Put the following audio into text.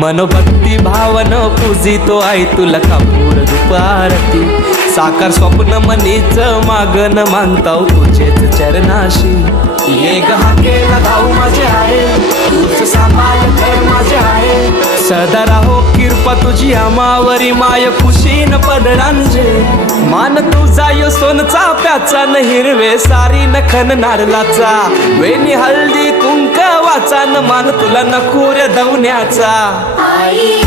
मनोभक्ती भावन पूजितो आई तुला कापूर दुपारती साकार स्वप्न मनीच मागन मानताव तुझेच चरणाशी ये गहाकेला धाव माझे आहे तूच सांभाळ घर माझे आहे सदा राहो कृपा तुझी आमावरी माय खुशीन पडणांजे मान तुझा यो सोनचा प्याचा न हिरवे सारी नखन नारलाचा वेणी हळदी कुंक वाचा न मान तुला नखुर दवण्याचा आई